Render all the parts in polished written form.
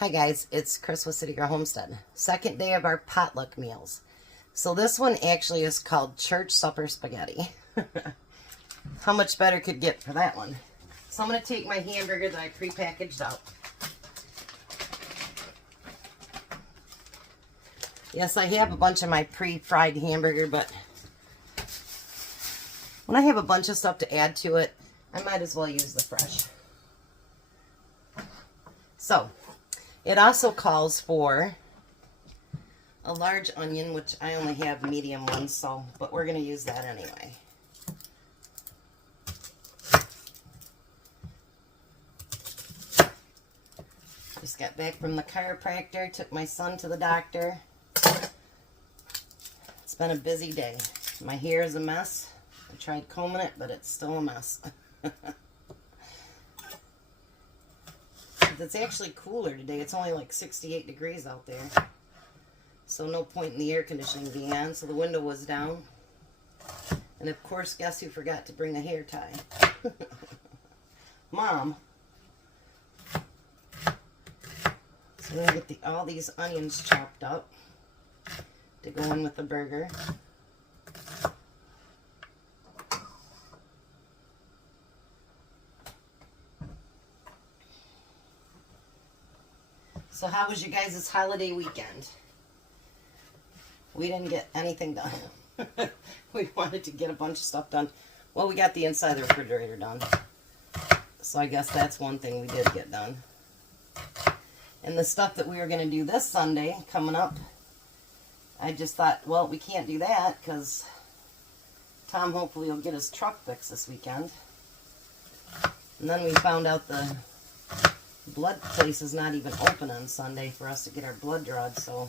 Hi guys, it's Chris with City Girl Homestead. Second day of our potluck meals. So this one actually is called church supper spaghetti. How much better could get for that one? So I'm going to take my hamburger that I pre-packaged up. Yes, I have a bunch of my pre-fried hamburger, but when I have a bunch of stuff to add to it, I might as well use the fresh. So, it also calls for a large onion, which I only have medium ones, but we're going to use that anyway. Just got back from the chiropractor, took my son to the doctor. It's been a busy day. My hair is a mess. I tried combing it, but it's still a mess. It's actually cooler today. It's only like 68 degrees out there. So no point in the air conditioning being on, so the window was down. And of course, guess who forgot to bring a hair tie? Mom. So we're going to get all these onions chopped up to go in with the burger. So how was you guys' holiday weekend? We didn't get anything done. We wanted to get a bunch of stuff done. Well, we got the inside of the refrigerator done. So I guess that's one thing we did get done. And the stuff that we were going to do this Sunday coming up, I just thought, well, we can't do that because Tom hopefully will get his truck fixed this weekend. And then we found out the blood place is not even open on Sunday for us to get our blood drawn, so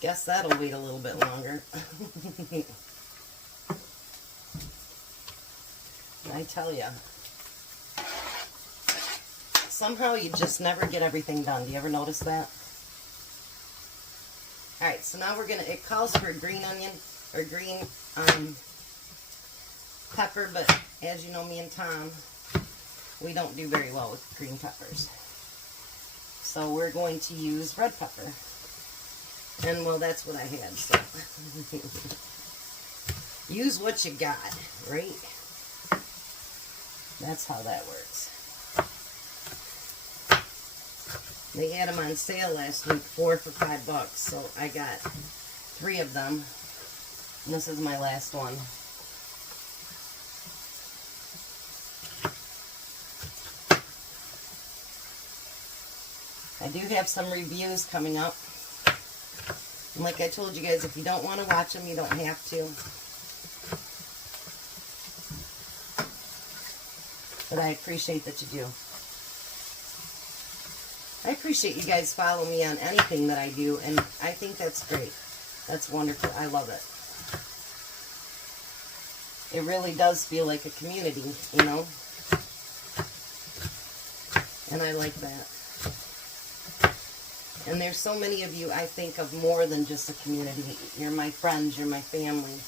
guess that'll wait a little bit longer. I tell ya, somehow you just never get everything done. Do you ever notice that? Alright, so now we're gonna, it calls for a green onion or green pepper, but as you know, me and Tom, we don't do very well with green peppers. So we're going to use red pepper. And well, that's what I had, so. Use what you got, right? That's how that works. They had them on sale last week, 4 for $5, so I got 3 of them. And this is my last one. I do have some reviews coming up. And like I told you guys, if you don't want to watch them, you don't have to. But I appreciate that you do. I appreciate you guys follow me on anything that I do, and I think that's great. That's wonderful. I love it. It really does feel like a community, you know? And I like that. And there's so many of you I think of more than just a community. You're my friends, you're my family.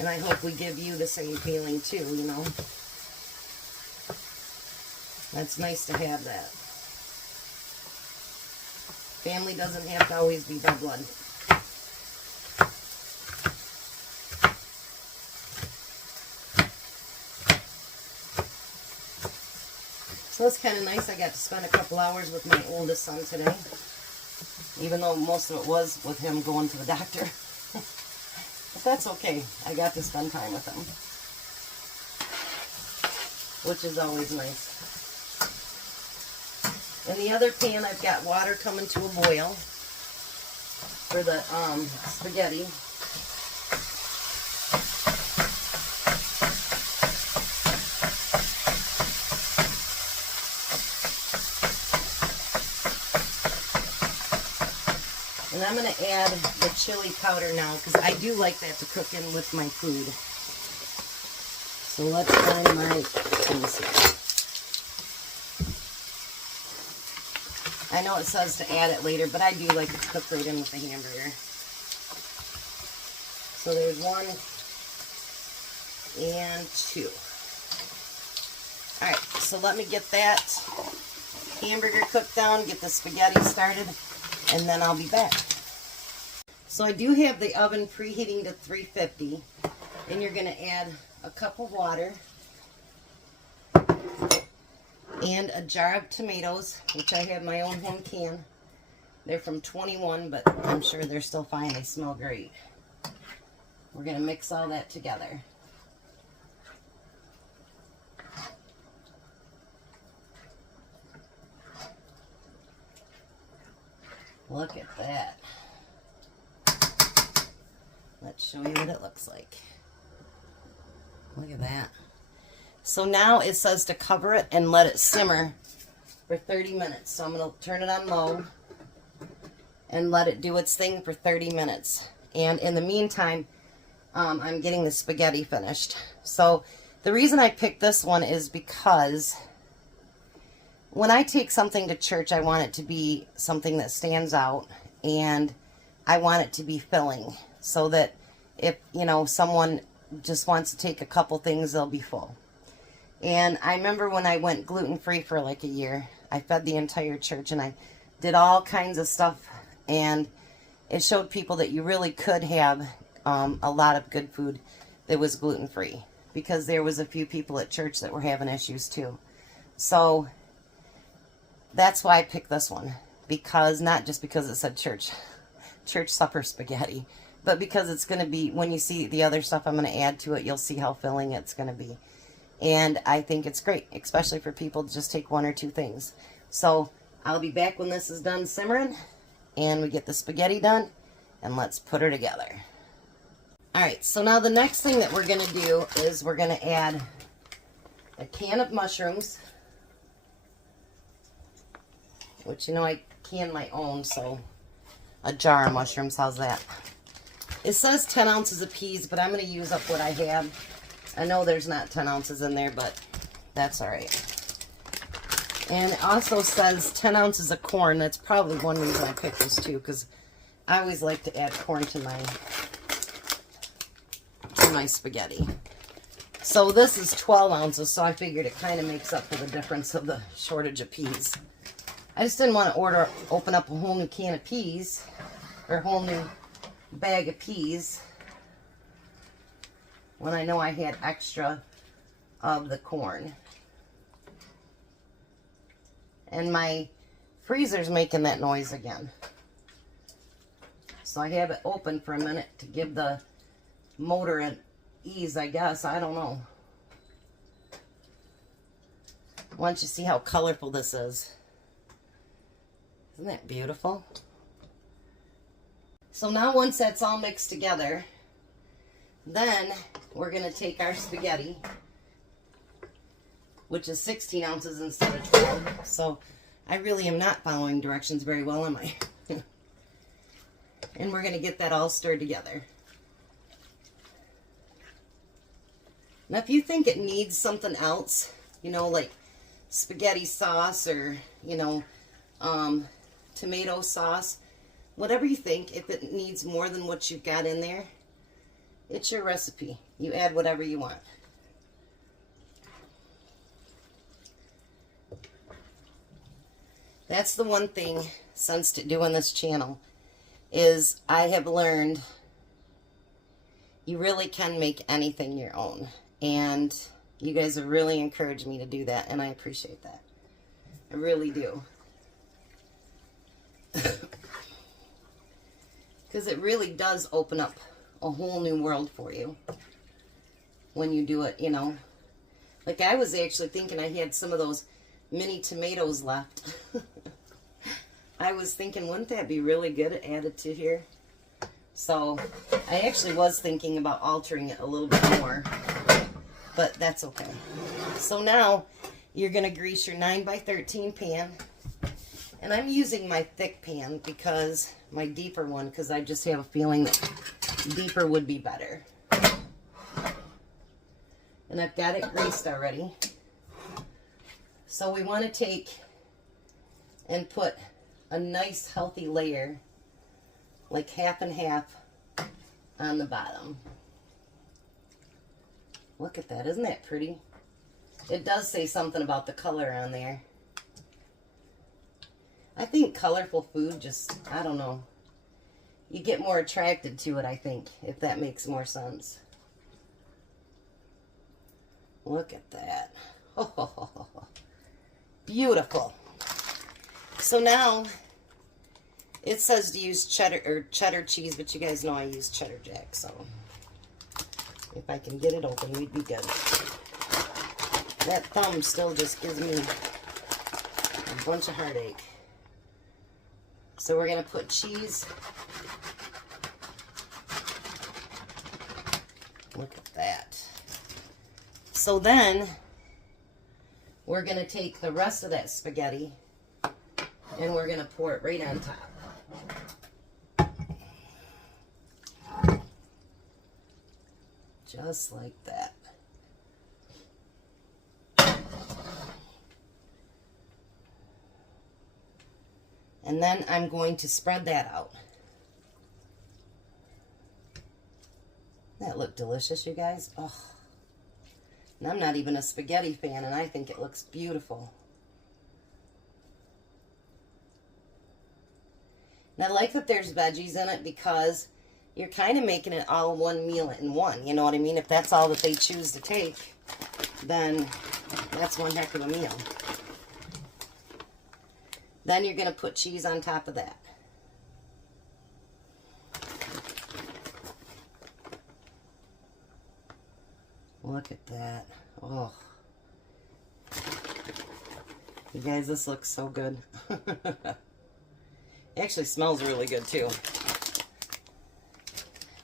And I hope we give you the same feeling too, you know. That's nice to have that. Family doesn't have to always be by blood. So it's kind of nice. I got to spend a couple hours with my oldest son today. Even though most of it was with him going to the doctor. But that's okay. I got to spend time with him. Which is always nice. In the other pan, I've got water coming to a boil for the spaghetti. And I'm going to add the chili powder now because I do like that to cook in with my food. So let's find my things here. I know it says to add it later, but I do like it to cook right in with the hamburger. So there's 1 and 2. Alright, so let me get that hamburger cooked down, get the spaghetti started, and then I'll be back. So I do have the oven preheating to 350, and you're going to add a cup of water and a jar of tomatoes, which I have my own home can. They're from 21, but I'm sure they're still fine. They smell great. We're going to mix all that together. Look at that. Let's show you what it looks like. Look at that. So now it says to cover it and let it simmer for 30 minutes. So I'm going to turn it on low and let it do its thing for 30 minutes. And in the meantime, I'm getting the spaghetti finished. So the reason I picked this one is because when I take something to church, I want it to be something that stands out, and I want it to be filling so that if, you know, someone just wants to take a couple things, they'll be full. And I remember when I went gluten-free for like a year, I fed the entire church and I did all kinds of stuff, and it showed people that you really could have a lot of good food that was gluten-free, because there was a few people at church that were having issues too. So that's why I picked this one, because not just because it said church supper spaghetti, but because it's going to be, when you see the other stuff I'm going to add to it, you'll see how filling it's going to be. And I think it's great, especially for people to just take one or two things. So I'll be back when this is done simmering and we get the spaghetti done, and let's put her together. Alright, so now the next thing that we're going to do is we're going to add a can of mushrooms, which, you know, I can my own, so a jar of mushrooms, how's that? It says 10 ounces of peas, but I'm going to use up what I have. I know there's not 10 ounces in there, but that's alright. And it also says 10 ounces of corn. That's probably one reason I picked this too, because I always like to add corn to my spaghetti. So this is 12 ounces, so I figured it kind of makes up for the difference of the shortage of peas. I just didn't want to open up a whole new can of peas, or a whole new bag of peas, when I know I had extra of the corn. And my freezer's making that noise again. So I have it open for a minute to give the motor an ease, I guess. I don't know. Why don't you see how colorful this is? Isn't that beautiful? So now once that's all mixed together, then we're going to take our spaghetti, which is 16 ounces instead of 12. So I really am not following directions very well, am I? And we're going to get that all stirred together. Now if you think it needs something else, you know, like spaghetti sauce or, you know, tomato sauce, whatever you think, if it needs more than what you've got in there, it's your recipe. You add whatever you want. That's the one thing since doing this channel is I have learned you really can make anything your own. And you guys have really encouraged me to do that, and I appreciate that. I really do. Because it really does open up a whole new world for you when you do it, you know. Like I was actually thinking I had some of those mini tomatoes left. I was thinking, wouldn't that be really good added to here? So I actually was thinking about altering it a little bit more, but that's okay. So now you're going to grease your 9x13 pan. And I'm using my thick pan because my deeper one, because I just have a feeling that deeper would be better. And I've got it greased already. So we want to take and put a nice healthy layer, like half and half, on the bottom. Look at that, isn't that pretty? It does say something about the color on there. I think colorful food just, I don't know. You get more attracted to it, I think, if that makes more sense. Look at that. Oh, beautiful. So now, it says to use cheddar cheese, but you guys know I use cheddar jack, so if I can get it open, we'd be good. That thumb still just gives me a bunch of heartache. So we're going to put cheese. Look at that. So then, we're going to take the rest of that spaghetti and we're going to pour it right on top. Just like that. And then I'm going to spread that out. That looked delicious, you guys. Oh. And I'm not even a spaghetti fan, and I think it looks beautiful. And I like that there's veggies in it because you're kind of making it all one meal in one. You know what I mean? If that's all that they choose to take, then that's one heck of a meal. Then you're going to put cheese on top of that. Look at that. Oh. You guys, this looks so good. It actually smells really good too.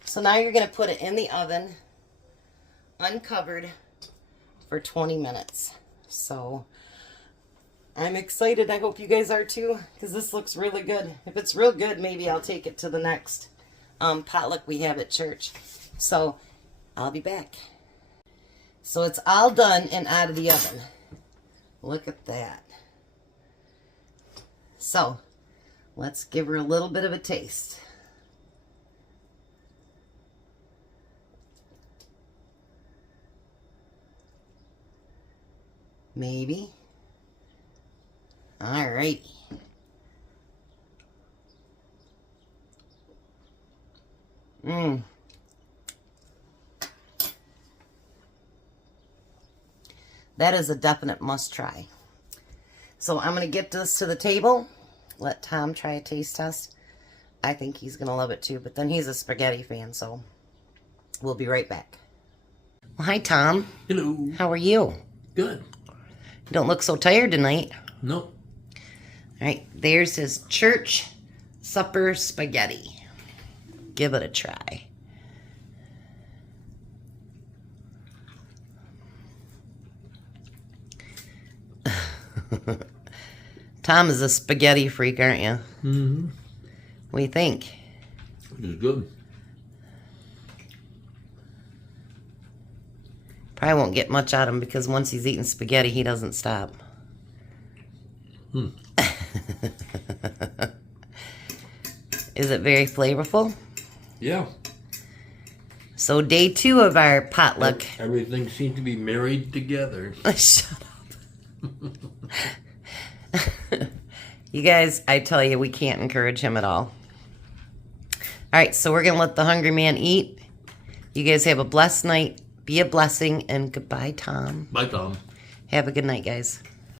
So now you're going to put it in the oven, uncovered, for 20 minutes. So I'm excited. I hope you guys are too, because this looks really good. If it's real good, maybe I'll take it to the next potluck we have at church. So I'll be back. So it's all done and out of the oven. Look at that. So let's give her a little bit of a taste. Maybe. All right. That is a definite must try. So I'm going to get this to the table. Let Tom try a taste test. I think he's going to love it too, but then he's a spaghetti fan, so we'll be right back. Well, hi, Tom. Hello. How are you? Good. You don't look so tired tonight. Nope. All right, there's his church supper spaghetti. Give it a try. Tom is a spaghetti freak, aren't you? Mm-hmm. What do you think? It's good. Probably won't get much out of him because once he's eating spaghetti, he doesn't stop. Is it very flavorful? Yeah. So day 2 of our potluck. Everything seems to be married together. Shut up. You guys, I tell you, we can't encourage him at all. All right, so we're going to let the hungry man eat. You guys have a blessed night. Be a blessing, and goodbye, Tom. Bye, Tom. Have a good night, guys.